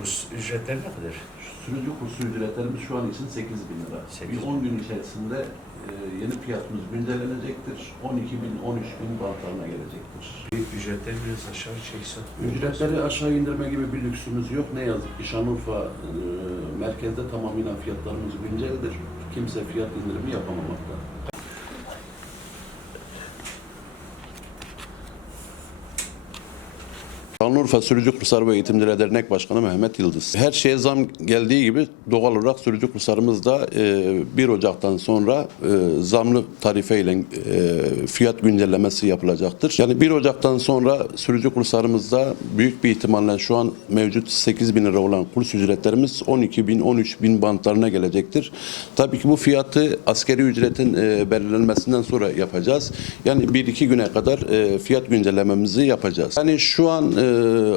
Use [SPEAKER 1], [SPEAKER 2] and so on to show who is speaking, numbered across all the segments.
[SPEAKER 1] Kurs ücretleri ne kadar?
[SPEAKER 2] Sürücü kursu ücretlerimiz şu an için 8 bin lira.
[SPEAKER 1] 8
[SPEAKER 2] Bir 10 gün içerisinde e, yeni fiyatımız güncellenecektir. 12 bin, 13 bin bantlarına gelecektir.
[SPEAKER 1] Ücretleri biraz aşağı çeksen.
[SPEAKER 2] Ücretleri aşağı indirme gibi bir lüksümüz yok. Ne yazık ki Şanlıurfa e, merkezde tamamıyla fiyatlarımız günceldir. Kimse fiyat indirimi yapamamakta. Şanlıurfa Sürücü Kursları ve Eğitimciler Dernek Başkanı Mehmet Yıldız. Her şeye zam geldiği gibi doğal olarak sürücü kurslarımız da e, 1 Ocak'tan sonra e, zamlı tarifeyle e, fiyat güncellemesi yapılacaktır. Yani 1 Ocak'tan sonra sürücü kurslarımızda büyük bir ihtimalle şu an mevcut 8 bin lira olan kurs ücretlerimiz 12 bin 13 bin bantlarına gelecektir. Tabii ki bu fiyatı askeri ücretin e, belirlenmesinden sonra yapacağız. Yani 1-2 güne kadar e, fiyat güncellememizi yapacağız. Yani şu an e,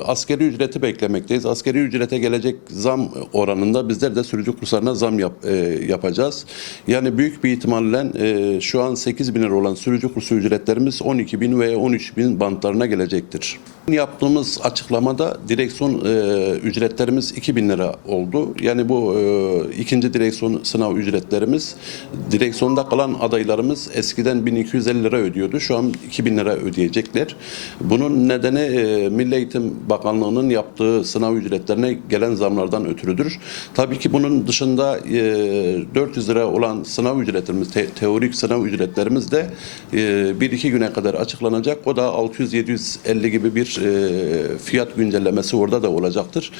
[SPEAKER 2] askeri ücreti beklemekteyiz. Askeri ücrete gelecek zam oranında bizler de sürücü kurslarına zam yap, e, yapacağız. Yani büyük bir ihtimalle e, şu an 8 bin lira olan sürücü kursu ücretlerimiz 12 bin veya 13 bin bantlarına gelecektir. Yaptığımız açıklamada direksiyon e, ücretlerimiz 2000 lira oldu. Yani bu e, ikinci direksiyon sınav ücretlerimiz direksiyonda kalan adaylarımız eskiden 1250 lira ödüyordu. Şu an 2000 lira ödeyecekler. Bunun nedeni e, Milli Eğitim Bakanlığı'nın yaptığı sınav ücretlerine gelen zamlardan ötürüdür. Tabii ki bunun dışında e, 400 lira olan sınav ücretlerimiz, te- teorik sınav ücretlerimiz de e, 1-2 güne kadar açıklanacak. O da 600-750 gibi bir e, fiyat güncellemesi orada da olacaktır.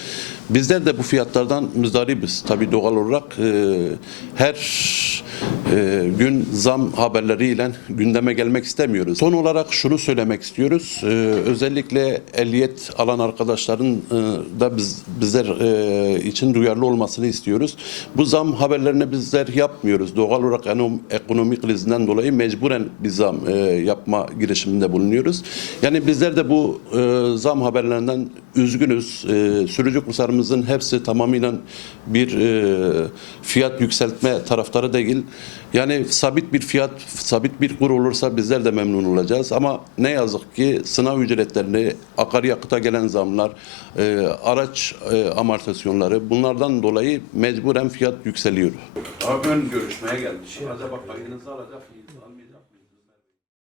[SPEAKER 2] Bizler de bu fiyatlardan müzdaribiz. Tabii doğal olarak e, her e, gün zam haberleriyle gündeme gelmek istemiyoruz. Son olarak şunu söylemek istiyoruz. E, özellikle ehliyet alan arkadaşların e, da biz bizler e, için duyarlı olmasını istiyoruz. Bu zam haberlerini bizler yapmıyoruz. Doğal olarak ekonomik krizinden dolayı mecburen bir zam e, yapma girişiminde bulunuyoruz. Yani bizler de bu zam haberlerinden üzgünüz. Sürücü kurslarımızın hepsi tamamıyla bir fiyat yükseltme taraftarı değil. Yani sabit bir fiyat, sabit bir kur olursa bizler de memnun olacağız. Ama ne yazık ki sınav ücretlerini, akaryakıta gelen zamlar, e, araç e, amortizasyonları bunlardan dolayı mecburen fiyat yükseliyor. Abi ön görüşmeye gelmiş. Acaba kaydınızı alacak?